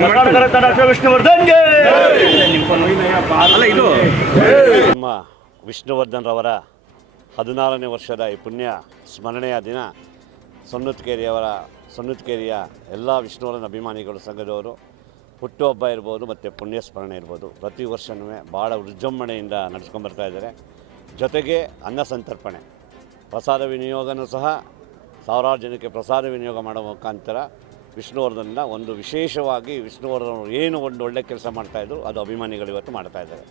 Karnataka Ratna doctor ವಿಷ್ಣುವರ್ಧನ್ಗೆ. ನಮ್ಮ ವಿಷ್ಣುವರ್ಧನ್ ರವರ 16ನೇ ವರ್ಷದ ಈ ಪುಣ್ಯ ಸ್ಮರಣೆಯ ದಿನ ಸೊನ್ನತ್ಕೇರಿಯ ಎಲ್ಲ ವಿಷ್ಣುವರ್ಧನ್ ಅಭಿಮಾನಿಗಳು ಸಂಘದವರು ಹುಟ್ಟುಹಬ್ಬ ಇರ್ಬೋದು ಮತ್ತು ಪುಣ್ಯ ಸ್ಮರಣೆ ಇರ್ಬೋದು ಪ್ರತಿ ವರ್ಷವೂ ಭಾಳ ವಿಜೃಂಭಣೆಯಿಂದ ನಡೆಸ್ಕೊಂಬರ್ತಾ ಇದ್ದಾರೆ. ಜೊತೆಗೆ ಅನ್ನ ಸಂತರ್ಪಣೆ ಪ್ರಸಾದ ವಿನಿಯೋಗನೂ ಸಹ ಸಾವಿರಾರು ಜನಕ್ಕೆ ಪ್ರಸಾದ ವಿನಿಯೋಗ ಮಾಡೋ ಮುಖಾಂತರ ವಿಷ್ಣುವರ್ಧನ್ನ ಒಂದು ವಿಶೇಷವಾಗಿ ವಿಷ್ಣುವರ್ಧನ್ ಅವರು ಏನು ಒಂದು ಒಳ್ಳೆ ಕೆಲಸ ಮಾಡ್ತಾಯಿದ್ರು ಅದು ಅಭಿಮಾನಿಗಳು ಇವತ್ತು ಮಾಡ್ತಾಯಿದ್ದಾರೆ.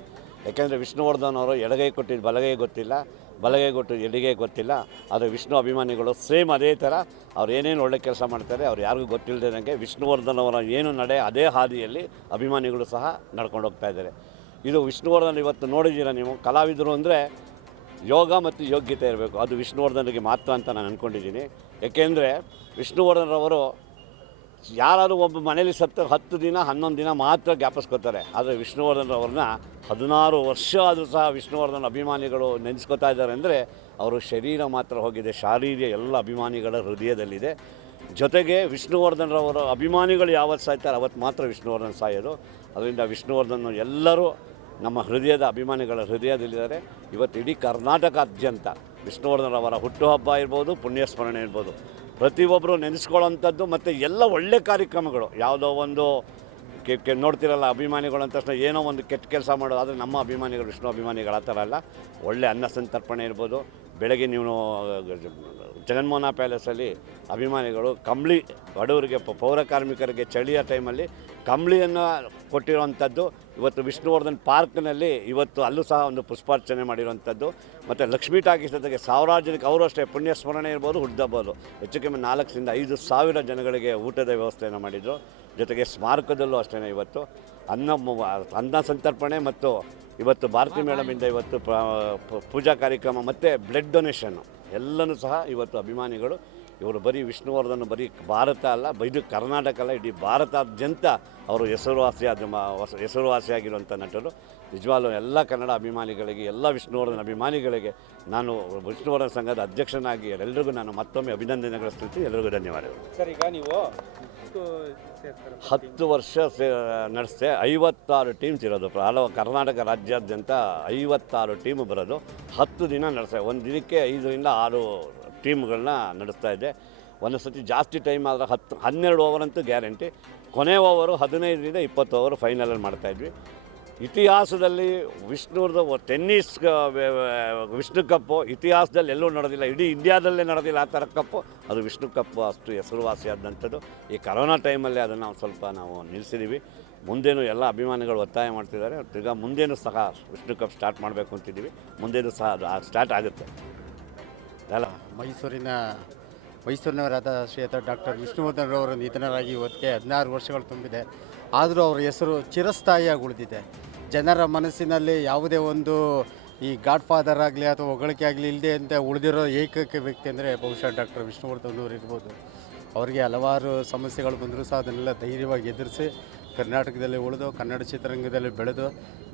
ಯಾಕೆಂದರೆ ವಿಷ್ಣುವರ್ಧನ್ ಅವರು ಎಡಗೈ ಕೊಟ್ಟಿದ್ದು ಬಲಗೈ ಗೊತ್ತಿಲ್ಲ, ಬಲಗೈ ಕೊಟ್ಟಿದ್ದು ಎಡಗೈ ಗೊತ್ತಿಲ್ಲ. ಆದರೆ ವಿಷ್ಣು ಅಭಿಮಾನಿಗಳು ಸೇಮ್ ಅದೇ ಥರ ಅವ್ರು ಏನೇನು ಒಳ್ಳೆ ಕೆಲಸ ಮಾಡ್ತಾರೆ ಅವ್ರು ಯಾರಿಗೂ ಗೊತ್ತಿಲ್ಲದಂಗೆ ವಿಷ್ಣುವರ್ಧನ್ ಅವರ ಏನು ನಡೆ ಅದೇ ಹಾದಿಯಲ್ಲಿ ಅಭಿಮಾನಿಗಳು ಸಹ ನಡ್ಕೊಂಡು ಹೋಗ್ತಾ ಇದ್ದಾರೆ. ಇದು ವಿಷ್ಣುವರ್ಧನ್ ಇವತ್ತು ನೋಡಿದ್ದೀರ ನೀವು, ಕಲಾವಿದರು ಅಂದರೆ ಯೋಗ ಮತ್ತು ಯೋಗ್ಯತೆ ಇರಬೇಕು, ಅದು ವಿಷ್ಣುವರ್ಧನ್ಗೆ ಮಾತ್ರ ಅಂತ ನಾನು ಅಂದ್ಕೊಂಡಿದ್ದೀನಿ. ಏಕೆಂದರೆ ವಿಷ್ಣುವರ್ಧನ್ರವರು ಯಾರಾದರೂ ಒಬ್ಬ ಮನೇಲಿ ಸತ್ತು 10 ದಿನ 11 ದಿನ ಮಾತ್ರ ಜ್ಞಾಪಿಸ್ಕೋತಾರೆ. ಆದರೆ ವಿಷ್ಣುವರ್ಧನ್ರವ್ರನ್ನ 16 ವರ್ಷ ಆದರೂ ಸಹ ವಿಷ್ಣುವರ್ಧನ್ ಅಭಿಮಾನಿಗಳು ನೆನೆಸ್ಕೋತಾ ಇದ್ದಾರೆ ಅಂದರೆ ಅವರು ಶರೀರ ಮಾತ್ರ ಹೋಗಿದೆ, ಶಾರೀರಿಕ ಎಲ್ಲ ಅಭಿಮಾನಿಗಳ ಹೃದಯದಲ್ಲಿದೆ. ಜೊತೆಗೆ ವಿಷ್ಣುವರ್ಧನ್ರವರ ಅಭಿಮಾನಿಗಳು ಯಾವತ್ತು ಸಾಯ್ತಾರೆ ಅವತ್ತು ಮಾತ್ರ ವಿಷ್ಣುವರ್ಧನ್ ಸಾಯೋದು. ಅದರಿಂದ ವಿಷ್ಣುವರ್ಧನ್ ಎಲ್ಲರೂ ನಮ್ಮ ಹೃದಯದ ಅಭಿಮಾನಿಗಳ ಹೃದಯದಲ್ಲಿದ್ದಾರೆ. ಇವತ್ತು ಇಡೀ ಕರ್ನಾಟಕಾದ್ಯಂತ ವಿಷ್ಣುವರ್ಧನ್ರವರ ಹುಟ್ಟುಹಬ್ಬ ಇರ್ಬೋದು, ಪುಣ್ಯಸ್ಮರಣೆ ಇರ್ಬೋದು, ಪ್ರತಿಯೊಬ್ಬರು ನೆನೆಸ್ಕೊಳ್ಳೋವಂಥದ್ದು ಮತ್ತು ಎಲ್ಲ ಒಳ್ಳೆ ಕಾರ್ಯಕ್ರಮಗಳು. ಯಾವುದೋ ಒಂದು ನೋಡ್ತಿರಲ್ಲ ಅಭಿಮಾನಿಗಳು ಅಂದ ತಕ್ಷಣ ಏನೋ ಒಂದು ಕೆಟ್ಟ ಕೆಲಸ ಮಾಡೋದು, ಆದರೆ ನಮ್ಮ ಅಭಿಮಾನಿಗಳು ವಿಷ್ಣು ಅಭಿಮಾನಿಗಳು ಆ ಥರ ಅಲ್ಲ. ಒಳ್ಳೆ ಅನ್ನ ಸಂತರ್ಪಣೆ ಇರ್ಬೋದು. ಬೆಳಗ್ಗೆ ನೀವು ಜಗನ್ಮೋಹನ ಪ್ಯಾಲೇಸಲ್ಲಿ ಅಭಿಮಾನಿಗಳು ಕಂಬಳಿ ಬಡವರಿಗೆ ಪೌರ ಕಾರ್ಮಿಕರಿಗೆ ಚಳಿಯ ಟೈಮಲ್ಲಿ ಕಂಬಳಿಯನ್ನು ಕೊಟ್ಟಿರುವಂಥದ್ದು. ಇವತ್ತು ವಿಷ್ಣುವರ್ಧನ್ ಪಾರ್ಕ್ನಲ್ಲಿ ಇವತ್ತು ಅಲ್ಲೂ ಸಹ ಒಂದು ಪುಷ್ಪಾರ್ಚನೆ ಮಾಡಿರುವಂಥದ್ದು. ಮತ್ತು ಲಕ್ಷ್ಮೀ ಟಾಕೀಸ್ ಜೊತೆಗೆ ಸಾವಿರಾರು ಜನಕ್ಕೆ ಅವರು ಅಷ್ಟೇ ಪುಣ್ಯ ಸ್ಮರಣೆ ಇರ್ಬೋದು, ಹುಟ್ಟಿದಬ್ಬದು ಹೆಚ್ಚು ಕಮ್ಮಿ 4,000 ರಿಂದ 5,000 ಜನಗಳಿಗೆ ಊಟದ ವ್ಯವಸ್ಥೆಯನ್ನು ಮಾಡಿದರು. ಜೊತೆಗೆ ಸ್ಮಾರಕದಲ್ಲೂ ಅಷ್ಟೇ ಇವತ್ತು ಅನ್ನ ಸಂತರ್ಪಣೆ ಮತ್ತು ಇವತ್ತು ಭಾರತಿ ಮೇಡಮಿಂದ ಇವತ್ತು ಪೂಜಾ ಕಾರ್ಯಕ್ರಮ ಮತ್ತು ಬ್ಲಡ್ ಡೊನೇಷನ್ನು ಎಲ್ಲನೂ ಸಹ ಇವತ್ತು ಅಭಿಮಾನಿಗಳು ಇವರು ಬರೀ ವಿಷ್ಣುವರ್ಧನ್ ಬರೀ ಭಾರತ ಅಲ್ಲ, ಇದು ಕರ್ನಾಟಕ ಅಲ್ಲ, ಇಡೀ ಭಾರತಾದ್ಯಂತ ಅವರು ಹೆಸರುವಾಸಿಯಾಗಿರುವಂಥ ನಟರು. ನಿಜವಾಗ್ಲೂ ಎಲ್ಲ ಕನ್ನಡ ಅಭಿಮಾನಿಗಳಿಗೆ, ಎಲ್ಲ ವಿಷ್ಣುವರ್ಧನ್ ಅಭಿಮಾನಿಗಳಿಗೆ ನಾನು ವಿಷ್ಣುವರ್ಧನ್ ಸಂಘದ ಅಧ್ಯಕ್ಷನಾಗಿ ಎಲ್ಲರಿಗೂ ನಾನು ಮತ್ತೊಮ್ಮೆ ಅಭಿನಂದನೆಗಳು ತಿಳಿಸಿ ಎಲ್ಲರಿಗೂ ಧನ್ಯವಾದಗಳು. ಸರ್, ಈಗ ನೀವು 10 ವರ್ಷ ನಡೆಸಿದೆ. 56 ಟೀಮ್ಸ್ ಇರೋದು ಹಲವು ಕರ್ನಾಟಕ ರಾಜ್ಯಾದ್ಯಂತ 56 ಟೀಮು ಬರೋದು. 10 ದಿನ ನಡೆಸಿದೆ. ಒಂದು ದಿನಕ್ಕೆ 5 ರಿಂದ 6 ಟೀಮ್ಗಳನ್ನ ನಡೆಸ್ತಾ ಇದ್ದೆ. ಒಂದು ಸತಿ ಜಾಸ್ತಿ ಟೈಮ್ ಆದರೆ 12 ಓವರ್ ಅಂತೂ ಗ್ಯಾರಂಟಿ. ಕೊನೆ ಓವರು 15 ರಿಂದ 20 ಓವರ್ ಫೈನಲಲ್ಲಿ ಮಾಡ್ತಾಯಿದ್ವಿ. ಇತಿಹಾಸದಲ್ಲಿ ಟೆನ್ನಿಸ್ ವಿಷ್ಣು ಕಪ್ಪು ಇತಿಹಾಸದಲ್ಲಿ ಎಲ್ಲೂ ನಡೆದಿಲ್ಲ, ಇಡೀ ಇಂಡಿಯಾದಲ್ಲೇ ನಡೆದಿಲ್ಲ ಆ ಥರ ಕಪ್ಪು. ಅದು ವಿಷ್ಣು ಕಪ್ಪು ಅಷ್ಟು ಹೆಸರುವಾಸಿಯಾದಂಥದ್ದು. ಈ ಕರೋನಾ ಟೈಮಲ್ಲಿ ಅದನ್ನು ಸ್ವಲ್ಪ ನಾವು ನಿಲ್ಲಿಸಿದ್ದೀವಿ. ಮುಂದೇನು ಎಲ್ಲ ಅಭಿಮಾನಿಗಳು ಒತ್ತಾಯ ಮಾಡ್ತಿದ್ದಾರೆ. ಈಗ ಮುಂದೇನು ಸಹ ವಿಷ್ಣು ಕಪ್ ಸ್ಟಾರ್ಟ್ ಮಾಡಬೇಕು ಅಂತಿದ್ದೀವಿ. ಮುಂದೇನು ಸಹ ಅದು ಸ್ಟಾರ್ಟ್ ಆಗುತ್ತೆ. ಅಲ್ಲ, ಮೈಸೂರಿನವರಾದ ಶ್ರೀಯುತ ಡಾಕ್ಟರ್ ವಿಷ್ಣುವರ್ಧನ್ರವರು ನಿಧನರಾಗಿ ಇವತ್ತಿಗೆ 16 ವರ್ಷಗಳು ತುಂಬಿದೆ. ಆದರೂ ಅವರ ಹೆಸರು ಚಿರಸ್ಥಾಯಿಯಾಗಿ ಉಳಿದಿದೆ. ಜನರ ಮನಸ್ಸಿನಲ್ಲಿ ಯಾವುದೇ ಒಂದು ಈ ಗಾಡ್ ಫಾದರ್ ಆಗಲಿ ಅಥವಾ ಹೊಗಳಿಕೆ ಆಗಲಿ ಇಲ್ಲದೆ ಅಂತ ಉಳಿದಿರೋ ಏಕೈಕ ವ್ಯಕ್ತಿ ಅಂದರೆ ಬಹುಶಃ ಡಾಕ್ಟರ್ ವಿಷ್ಣುವರ್ಧನ್ ಅವರು ಇರ್ಬೋದು. ಅವರಿಗೆ ಹಲವಾರು ಸಮಸ್ಯೆಗಳು ಬಂದರೂ ಸಹ ಅದನ್ನೆಲ್ಲ ಧೈರ್ಯವಾಗಿ ಎದುರಿಸಿ ಕರ್ನಾಟಕದಲ್ಲಿ ಉಳಿದು ಕನ್ನಡ ಚಿತ್ರರಂಗದಲ್ಲಿ ಬೆಳೆದು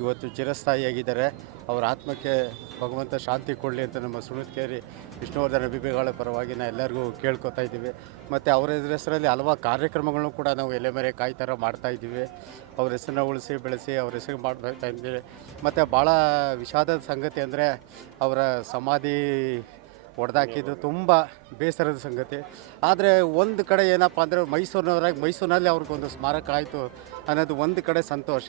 ಇವತ್ತು ಚಿರಸ್ಥಾಯಿಯಾಗಿದ್ದಾರೆ. ಅವರ ಆತ್ಮಕ್ಕೆ ಭಗವಂತ ಶಾಂತಿ ಕೊಡಲಿ ಅಂತ ನಮ್ಮ ಸುಣತ್ಕೇರಿ ವಿಷ್ಣುವರ್ಧನ್ ಅಭಿಮಾನಿಗಳ ಪರವಾಗಿ ನಾವು ಎಲ್ಲರಿಗೂ ಕೇಳ್ಕೊತಾ ಇದ್ದೀವಿ. ಮತ್ತು ಅವರ ಹೆಸರಲ್ಲಿ ಹಲವಾರು ಕಾರ್ಯಕ್ರಮಗಳನ್ನು ಕೂಡ ನಾವು ಎಲೆಮೆರೆ ಕಾಯಿ ಥರ ಮಾಡ್ತಾಯಿದ್ದೀವಿ. ಅವ್ರ ಹೆಸರನ್ನ ಉಳಿಸಿ ಬೆಳೆಸಿ ಅವ್ರ ಹೆಸರು ಮಾಡ್ತಾ ಇದ್ದೀವಿ. ಮತ್ತು ಭಾಳ ವಿಷಾದದ ಸಂಗತಿ ಅಂದರೆ ಅವರ ಸಮಾಧಿ ಹೊಡೆದಾಕಿದ್ದು ತುಂಬ ಬೇಸರದ ಸಂಗತಿ. ಆದರೆ ಒಂದು ಕಡೆ ಏನಪ್ಪ ಅಂದರೆ ಮೈಸೂರಿನಲ್ಲಿ ಅವ್ರಿಗೊಂದು ಸ್ಮಾರಕ ಆಯಿತು ಅನ್ನೋದು ಒಂದು ಕಡೆ ಸಂತೋಷ.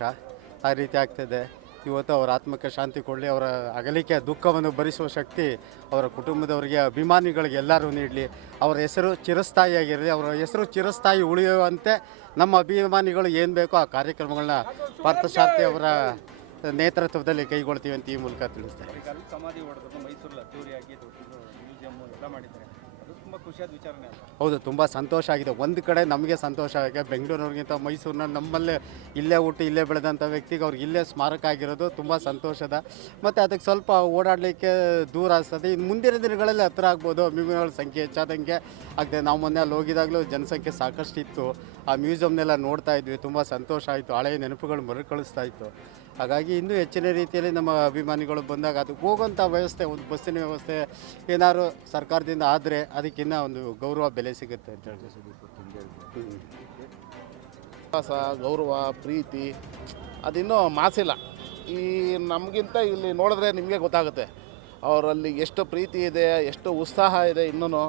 ಆ ರೀತಿ ಆಗ್ತಿದೆ. ಇವತ್ತು ಅವರ ಆತ್ಮಕ್ಕೆ ಶಾಂತಿ ಕೊಡಲಿ, ಅವರ ಅಗಲಿಕೆಯ ದುಃಖವನ್ನು ಭರಿಸುವ ಶಕ್ತಿ ಅವರ ಕುಟುಂಬದವರಿಗೆ, ಅಭಿಮಾನಿಗಳಿಗೆ ಎಲ್ಲರೂ ನೀಡಲಿ. ಅವರ ಹೆಸರು ಚಿರಸ್ಥಾಯಿಯಾಗಿರಲಿ. ಅವರ ಹೆಸರು ಚಿರಸ್ಥಾಯಿ ಉಳಿಯುವಂತೆ ನಮ್ಮ ಅಭಿಮಾನಿಗಳು ಏನು ಬೇಕೋ ಆ ಕಾರ್ಯಕ್ರಮಗಳನ್ನ ಪಾರ್ಥಸಾರಥಿ ಅವರ ನೇತೃತ್ವದಲ್ಲಿ ಕೈಗೊಳ್ತೀವಿ ಅಂತ ಈ ಮೂಲಕ ತಿಳಿಸ್ತಾರೆ. ಸಮಾಧಿ ಹೊಡೆದು ಮೈಸೂರಲ್ಲಿ ಅದ್ದೂರಿಯಾಗಿ ಮ್ಯೂಸಿಯಂ ಎಲ್ಲ ಮಾಡಿದ್ದಾರೆ. ಅದು ತುಂಬ ಖುಷಿಯಾದ ವಿಚಾರನೆ. ಹೌದು, ತುಂಬ ಸಂತೋಷ ಆಗಿದೆ. ಒಂದು ಕಡೆ ನಮಗೆ ಸಂತೋಷ ಆಗಿದೆ. ಬೆಂಗಳೂರಿಗಿಂತ ಮೈಸೂರಿನ ನಮ್ಮಲ್ಲೇ ಇಲ್ಲೇ ಹುಟ್ಟಿ ಇಲ್ಲೇ ಬೆಳೆದಂಥ ವ್ಯಕ್ತಿಗೆ ಅವ್ರಿಗೆ ಇಲ್ಲೇ ಸ್ಮಾರಕ ಆಗಿರೋದು ತುಂಬ ಸಂತೋಷದ. ಮತ್ತು ಅದಕ್ಕೆ ಸ್ವಲ್ಪ ಓಡಾಡಲಿಕ್ಕೆ ದೂರ ಅನಿಸ್ತದೆ. ಇನ್ನು ಮುಂದಿನ ದಿನಗಳಲ್ಲಿ ಹತ್ತಿರ ಆಗ್ಬೋದು. ಅಭಿಮಾನಿಗಳ ಸಂಖ್ಯೆ ಹೆಚ್ಚಾದಂಗೆ ಆಗ್ತದೆ. ನಾವು ಮೊನ್ನೆ ಅಲ್ಲಿ ಹೋಗಿದಾಗಲೂ ಜನಸಂಖ್ಯೆ ಸಾಕಷ್ಟು ಇತ್ತು. ಆ ಮ್ಯೂಸಿಯಮ್ನೆಲ್ಲ ನೋಡ್ತಾ ಇದ್ವಿ. ತುಂಬ ಸಂತೋಷ ಆಯಿತು. ಹಳೆಯ ನೆನಪುಗಳು ಮರುಕಳಿಸ್ತಾ ಇತ್ತು. ಹಾಗಾಗಿ ಇನ್ನೂ ಹೆಚ್ಚಿನ ರೀತಿಯಲ್ಲಿ ನಮ್ಮ ಅಭಿಮಾನಿಗಳು ಬಂದಾಗ ಅದಕ್ಕೆ ಹೋಗುವಂಥ ವ್ಯವಸ್ಥೆ, ಒಂದು ಬಸ್ಸಿನ ವ್ಯವಸ್ಥೆ ಏನಾದ್ರು ಸರ್ಕಾರದಿಂದ ಆದರೆ ಅದಕ್ಕಿಂತ ಒಂದು ಗೌರವ ಬೆಲೆ ಸಿಗುತ್ತೆ ಅಂತ ಹೇಳಿ. ವಿಶ್ವಾಸ, ಗೌರವ, ಪ್ರೀತಿ ಅದಿನ್ನೂ ಮಾಸಿಲ್ಲ. ಈ ನಮಗಿಂತ ಇಲ್ಲಿ ನೋಡಿದ್ರೆ ನಿಮಗೆ ಗೊತ್ತಾಗುತ್ತೆ ಅವರಲ್ಲಿ ಎಷ್ಟು ಪ್ರೀತಿ ಇದೆ, ಎಷ್ಟು ಉತ್ಸಾಹ ಇದೆ. ಇನ್ನೂ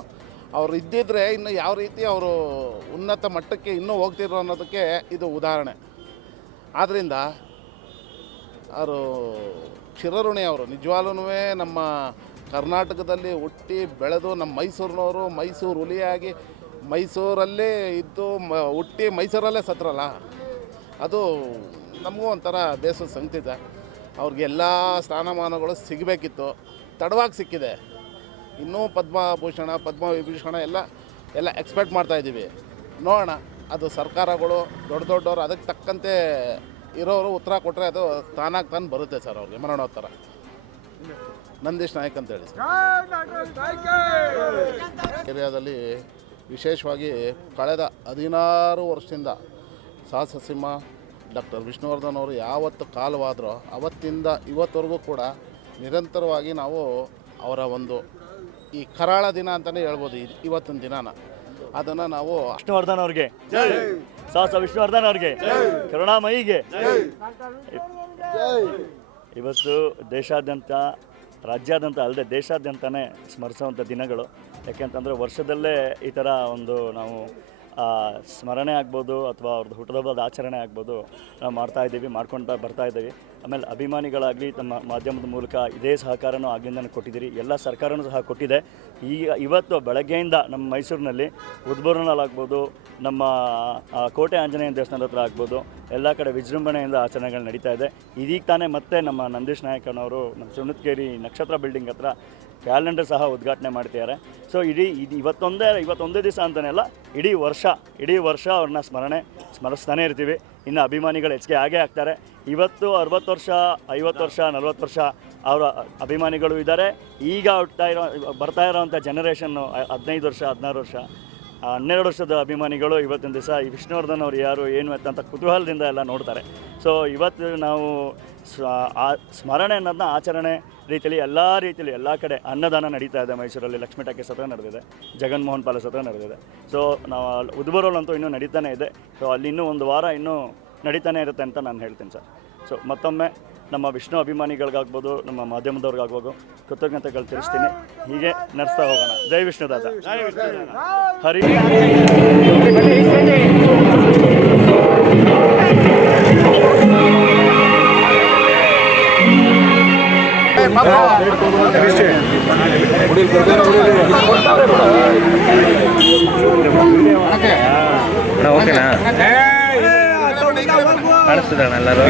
ಅವರು ಇದ್ದಿದ್ರೆ ಇನ್ನು ಯಾವ ರೀತಿ ಅವರು ಉನ್ನತ ಮಟ್ಟಕ್ಕೆ ಇನ್ನೂ ಹೋಗ್ತಿರೋ ಅನ್ನೋದಕ್ಕೆ ಇದು ಉದಾಹರಣೆ. ಆದ್ದರಿಂದ ಅವರು ಚಿರಋಣಿ. ಅವರು ನಿಜವಾಗ್ಲೂ ನಮ್ಮ ಕರ್ನಾಟಕದಲ್ಲಿ ಹುಟ್ಟಿ ಬೆಳೆದು ನಮ್ಮ ಮೈಸೂರಿನವರು, ಮೈಸೂರು ಹುಲಿಯಾಗಿ ಮೈಸೂರಲ್ಲೇ ಇದ್ದು ಹುಟ್ಟಿ ಮೈಸೂರಲ್ಲೇ ಸತ್ರಲ್ಲ, ಅದು ನಮಗೂ ಒಂಥರ ಬೇಸದ ಸಂಗತಿ ಇದೆ. ಅವ್ರಿಗೆಲ್ಲ ಸ್ಥಾನಮಾನಗಳು ಸಿಗಬೇಕಿತ್ತು, ತಡವಾಗಿ ಸಿಕ್ಕಿದೆ. ಇನ್ನೂ ಪದ್ಮಭೂಷಣ, ಪದ್ಮವಿಭೂಷಣ ಎಲ್ಲ ಎಕ್ಸ್ಪೆಕ್ಟ್ ಮಾಡ್ತಾಯಿದ್ದೀವಿ. ನೋಡೋಣ, ಅದು ಸರ್ಕಾರಗಳು ದೊಡ್ಡವರು ಅದಕ್ಕೆ ತಕ್ಕಂತೆ ಇರೋರು ಉತ್ತರ ಕೊಟ್ಟರೆ ಅದು ತಾನಾಗಿ ತಾನು ಬರುತ್ತೆ ಸರ್. ಅವ್ರಿಗೆ ಮರಣೋತ್ತರ. ನಂದೀಶ್ ನಾಯ್ಕ್ ಅಂತೇಳಿ ಸರ್. ಏರಿಯಾದಲ್ಲಿ ವಿಶೇಷವಾಗಿ ಕಳೆದ 16 ವರ್ಷದಿಂದ ಸಾಹಸ ಡಾಕ್ಟರ್ ವಿಷ್ಣುವರ್ಧನ್ ಅವರು ಯಾವತ್ತು ಕಾಲವಾದರೋ ಅವತ್ತಿಂದ ಇವತ್ತವರೆಗೂ ಕೂಡ ನಿರಂತರವಾಗಿ ನಾವು ಅವರ ಒಂದು ಈ ಕರಾಳ ದಿನ ಅಂತಲೇ ಹೇಳ್ಬೋದು ಇವತ್ತಿನ ದಿನಾನ. ಅದನ್ನು ನಾವು ವಿಷ್ಣುವರ್ಧನ್ ಅವ್ರಿಗೆ, ಸಾಹಸ ವಿಷ್ಣುವರ್ಧನ್ ಅವ್ರಿಗೆ, ಕರುಣಾಮಯಿಗೆ. ಇವತ್ತು ದೇಶಾದ್ಯಂತ, ರಾಜ್ಯಾದ್ಯಂತ ಅಲ್ಲದೆ ದೇಶಾದ್ಯಂತನೇ ಸ್ಮರಿಸುವಂಥ ದಿನಗಳು. ಯಾಕೆಂತಂದರೆ ವರ್ಷದಲ್ಲೇ ಈ ಥರ ಒಂದು ನಾವು ಸ್ಮರಣೆ ಆಗ್ಬೋದು ಅಥವಾ ಅವ್ರದ್ದು ಹುಟ್ಟುಹಬ್ಬದ ಆಚರಣೆ ಆಗ್ಬೋದು ನಾವು ಮಾಡ್ತಾಯಿದ್ದೀವಿ, ಮಾಡ್ಕೊಳ್ತಾ ಬರ್ತಾಯಿದ್ದೀವಿ. ಆಮೇಲೆ ಅಭಿಮಾನಿಗಳಾಗಲಿ ತಮ್ಮ ಮಾಧ್ಯಮದ ಮೂಲಕ ಇದೇ ಸಹಕಾರನೂ ಆಗ್ಲಿಂದ ಕೊಟ್ಟಿದ್ದೀರಿ. ಎಲ್ಲ ಸರ್ಕಾರನೂ ಸಹ ಕೊಟ್ಟಿದೆ. ಇವತ್ತು ಬೆಳಗ್ಗೆಯಿಂದ ನಮ್ಮ ಮೈಸೂರಿನಲ್ಲಿ ಉದ್ಬೋರ್ನಲ್ಲಾಗ್ಬೋದು, ನಮ್ಮ ಕೋಟೆ ಆಂಜನೇಯ ದೇವಸ್ಥಾನದ ಹತ್ರ ಆಗ್ಬೋದು, ಎಲ್ಲ ಕಡೆ ವಿಜೃಂಭಣೆಯಿಂದ ಆಚರಣೆಗಳು ನಡೀತಾ ಇದೆ. ಇದೀಗ ತಾನೇ ಮತ್ತೆ ನಮ್ಮ ನಂದೀಶ್ ನಾಯಕನವರು ನಮ್ಮ ಸುಣ್ಣತ್ಕೇರಿ ನಕ್ಷತ್ರ ಬಿಲ್ಡಿಂಗ್ ಹತ್ರ ಕ್ಯಾಲೆಂಡರ್ ಸಹ ಉದ್ಘಾಟನೆ ಮಾಡ್ತಿದ್ದಾರೆ. ಸೊ ಇವತ್ತೊಂದೇ ದಿವಸ ಅಂತಲೇ ಅಲ್ಲ, ಇಡೀ ವರ್ಷ ಅವ್ರನ್ನ ಸ್ಮರಿಸ್ತಾನೆ ಇರ್ತೀವಿ. ಇನ್ನು ಅಭಿಮಾನಿಗಳು ಹೆಚ್ಚಿಗೆ ಆಗೇ ಆಗ್ತಾರೆ. ಇವತ್ತು 60 ವರ್ಷ, 50 ವರ್ಷ, 40 ವರ್ಷ ಅವರ ಅಭಿಮಾನಿಗಳು ಇದ್ದಾರೆ. ಈಗ ಬರ್ತಾ ಇರೋವಂಥ ಜನರೇಷನ್ನು 15 ವರ್ಷ, 16 ವರ್ಷ, 12 ವರ್ಷದ ಅಭಿಮಾನಿಗಳು ಇವತ್ತಿನ ದಿವಸ ಈ ವಿಷ್ಣುವರ್ಧನ್ ಅವರು ಯಾರು ಏನು ಅಂತ ಕುತೂಹಲದಿಂದ ಎಲ್ಲ ನೋಡ್ತಾರೆ. ಸೊ ಇವತ್ತು ನಾವು ಸ್ಮರಣೆ ಅನ್ನೋದನ್ನ ಆಚರಣೆ ರೀತಿಯಲ್ಲಿ ಎಲ್ಲ ಕಡೆ ಅನ್ನದಾನ ನಡೀತಾ ಇದೆ. ಮೈಸೂರಲ್ಲಿ ಲಕ್ಷ್ಮೀ ಟಾಕೀಸ್ ಹತ್ರ ನಡೆದಿದೆ, ಜಗನ್ಮೋಹನ್ ಪ್ಯಾಲೇಸ್ ಹತ್ರ ನಡೆದಿದೆ. ಸೊ ನಾವು ಉದ್ಬರೋಲ್ಲಂತೂ ಇನ್ನೂ ನಡೀತಾನೆ ಇದೆ. ಸೊ ಅಲ್ಲಿ ಇನ್ನೂ ಒಂದು ವಾರ ಇನ್ನೂ ನಡೀತಾನೆ ಇರುತ್ತೆ ಅಂತ ನಾನು ಹೇಳ್ತೀನಿ ಸರ್. ಸೊ ಮತ್ತೊಮ್ಮೆ ನಮ್ಮ ವಿಷ್ಣು ಅಭಿಮಾನಿಗಳಿಗಾಗ್ಬೋದು, ನಮ್ಮ ಮಾಧ್ಯಮದವ್ರಿಗಾಗ್ಬೋದು ಕೃತಜ್ಞತೆಗಳು ತಿಳಿಸ್ತೀನಿ. ಹೀಗೆ ನಡೆಸ್ತಾ ಹೋಗೋಣ. ಜೈ ವಿಷ್ಣು ದಾದ, ಹರಿ. ಓಕೆನಾ ಕಾಣಿಸ್ತದಣ್ಣ ಎಲ್ಲರೂ